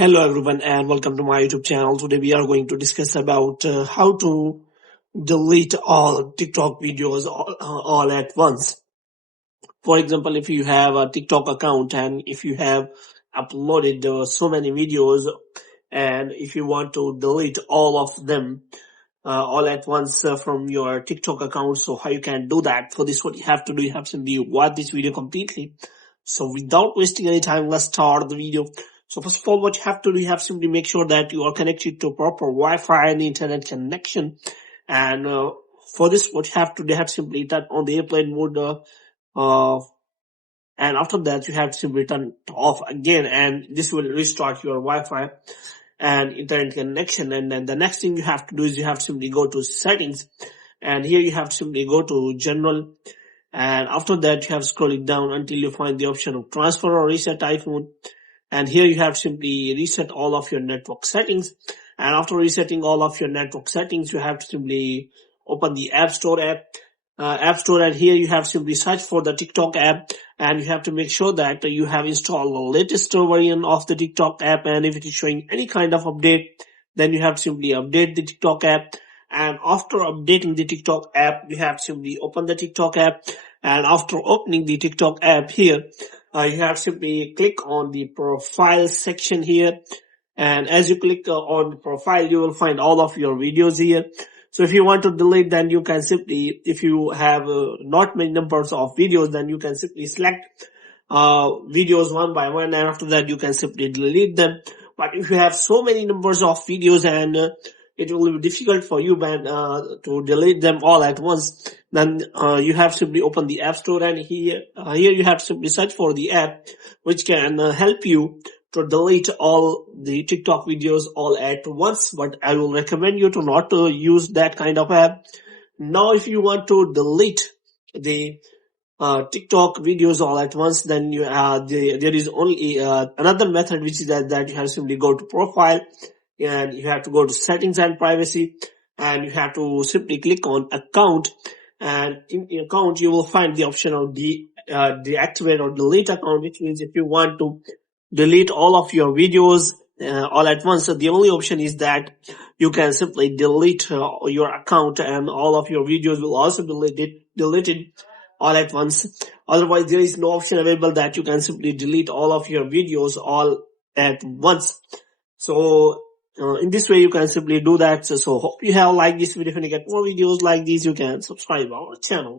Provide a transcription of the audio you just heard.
Hello everyone and welcome to my YouTube channel. Today we are going to discuss about how to delete all TikTok videos all at once. For example, if you have a TikTok account and if you have uploaded so many videos and if you want to delete all of them all at once from your TikTok account, so how you can do that? For this, what you have to do, you have to watch this video completely. So without wasting any time, let's start the video. So first of all, what you have to do, you have to simply make sure that you are connected to proper Wi-Fi and internet connection. And for this, what you have to do, you have to simply turn on the airplane mode. Uh, and after that, you have to simply turn it off again, and this will restart your Wi-Fi and internet connection. And then the next thing you have to do is you have to simply go to settings, and here you have to simply go to general, and after that you have to scroll it down until you find the option of transfer or reset iPhone. And here you have to simply reset all of your network settings, and after resetting all of your network settings, you have to simply open the App Store and here you have to simply search for the TikTok app, and you have to make sure that you have installed the latest version of the TikTok app, and if it is showing any kind of update, then you have to simply update the TikTok app. And after updating the TikTok app, you have to simply open the TikTok app, and after opening the TikTok app here, you have to simply click on the profile section here, and as you click on the profile, you will find all of your videos here. So if you want to delete, then you can simply, if you have not many numbers of videos, then you can simply select videos one by one, and after that you can simply delete them. But if you have so many numbers of videos and it will be difficult for you to delete them all at once, then you have to simply open the App Store, and here you have to simply search for the app which can help you to delete all the TikTok videos all at once. But I will recommend you to not use that kind of app. Now if you want to delete the TikTok videos all at once, then there is only another method, which is that you have to simply go to profile, and you have to go to settings and privacy, and you have to simply click on account, and in account you will find the option of deactivate or delete account, which means if you want to delete all of your videos all at once, so the only option is that you can simply delete your account, and all of your videos will also be deleted all at once. Otherwise, there is no option available that you can simply delete all of your videos all at once. So in this way you can simply do that. So hope you have liked this video. If you get more videos like these, you can subscribe our channel.